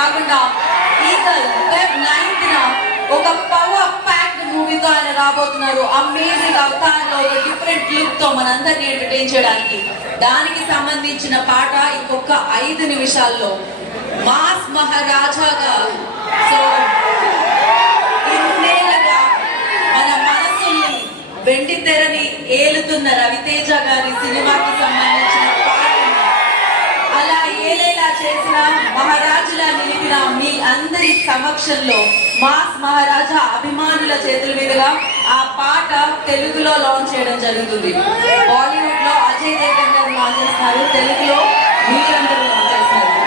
కాకుండా eagle web 9th ఒక power packed మూవీతో ఆయన రాబోతున్నారు. అమేజింగ్ అవతారంలో ఒక డిఫరెంట్ లుక్ తో మనందరినీ ఎంటర్టైన్ చేయడానికి. దానికి సంబంధించిన పాట ఇంకొక 5 నిమిషాల్లో మాస్ మహారాజాగా సో ఇన్నేళ్ళగా మన మనసుల్ని వెండి తెరని ఏలుతున్న రవితేజ గారి సినిమాకి సంబంధించిన పాటని అలా ఏలేలా చేసిన మహారాజులా నిలిపిన మీ అందరి సమక్షంలో మాస్ మహారాజా అభిమానుల చేతుల మీదుగా ఆ పాట తెలుగులో లాంచ్ చేయడం జరుగుతుంది. బాలీవుడ్ లో అజయ్ దేవగన్ గారు లాంచ్ చేస్తున్నారు, తెలుగులో మీరందరూ లాంచ్ చేస్తున్నారు.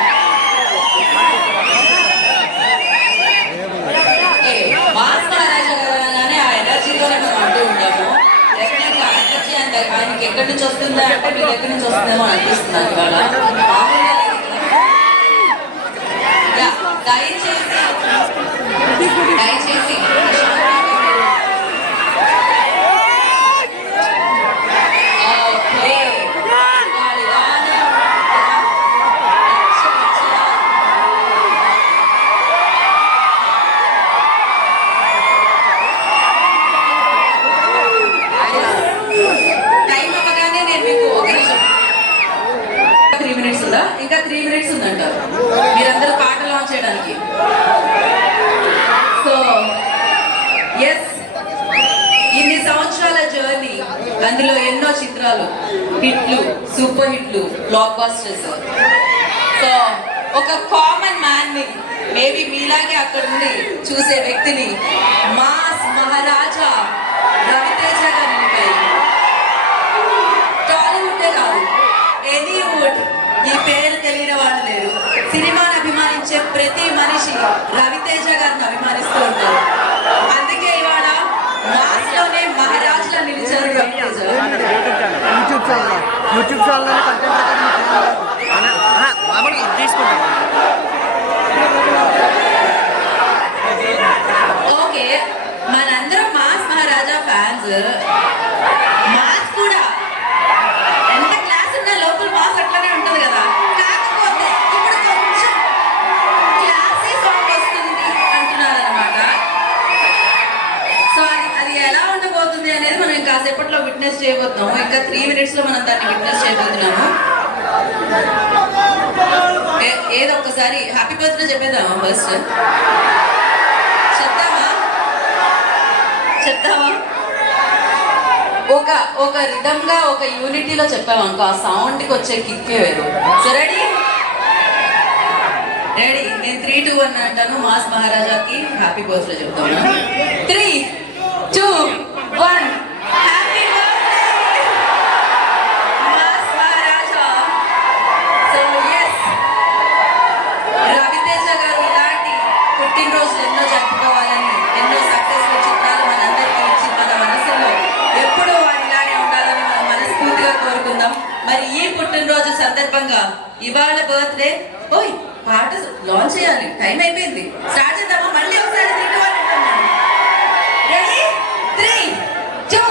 మాస్ మహారాజా గారు అనగానే ఆ ఎనర్జీతోనే మనం అంటూ ఉంటాము. డెఫినెట్గా ఎనర్జీ అంటే ఆయనకి ఎక్కడి నుంచి వస్తుందా అంటే మీకు ఎక్కడి నుంచి వస్తుందేమో అనిపిస్తుంది ఇవాళ. దయచేసి ఇంకా 3 minutes ఉందంట మీరందరూ పాట లాంచ్ చేయడానికి. సో ఎస్, ఇన్ని సంవత్సరాల జర్నీ, అందులో ఎన్నో చిత్రాలు, హిట్లు, సూపర్ హిట్లు, బ్లాక్ బాస్టర్స్. సో ఒక కామన్ మ్యాన్ ని, మేబీ మీలాగే అక్కడ నుండి చూసే వ్యక్తిని మాస్ మహారాజా రవితేజ గారు నిలిపాయి. టాలీవుడ్ కాదు, ఎనీవుడ్ ఈ పేరు తెలియని వాళ్ళు లేరు. సినిమాని అభిమానించే ప్రతి మనిషి రవితేజ గారిని అభిమానిస్తూ ఉంటారు. అందుకే ఇవాళ మాస్ లోనే మహారాజులా నిలిచారు రవితేజ. ఓకే, మనందరం మాస్ మహారాజా ఫ్యాన్స్. మాస్ కూడా ఎంత క్లాస్ ఉన్నా లోపల మాస్ అట్లనే ఉంటుంది కదా. కాకపోతే ఇప్పుడు కొంచెం క్లాసీ సాంగ్ వస్తుంది అంటున్నారు అనమాట. సో అది ఎలా ఉండబోతుంది అనేది మనం ఇంకా కాసేపట్లో విట్నెస్ చేయబోతున్నాము. ఇంకా 3 minutes లో మనం దాన్ని విట్నెస్ చేయబోతున్నాము. ఏదో ఒక్కసారి హ్యాపీ బర్త్డే చెప్పేద్దామా? ఫస్ట్ చెప్తామా? ఒక రిథమ్ గా ఒక యూనిటీలో చెప్పామనుకో, ఆ సౌండ్ కి వచ్చే కిక్కే వేరు. So ready? నేను 3, 2, 1 అంటాను. మాస్ మహారాజాకి హ్యాపీ బర్త్డే చెప్తాను. 3, 2, 1 హ్యాపీ బర్త్డే మాస్ మహారాజా. సో ఎస్, రవితేజ గారు ఇలాంటి పుట్టినరోజులు ఎన్నో జరుపుకోవాలని, ఎన్నో సక్సెస్ఫుల్ చిత్రాలు మనందరికీ ఇచ్చి మన మనసులో ఎప్పుడూ వారు ఇలానే ఉండాలని మనం మనస్ఫూర్తిగా కోరుకుందాం. మరి ఈ పుట్టినరోజు సందర్భంగా ఇవాళ బర్త్డే, ఓయ్ పాట లాంచ్ చేయాలి, టైం అయిపోయింది. స్టార్ట్ చేద్దామా? మళ్ళీ ఒకసారి 3, 2, 1 రెడీ? 3, 2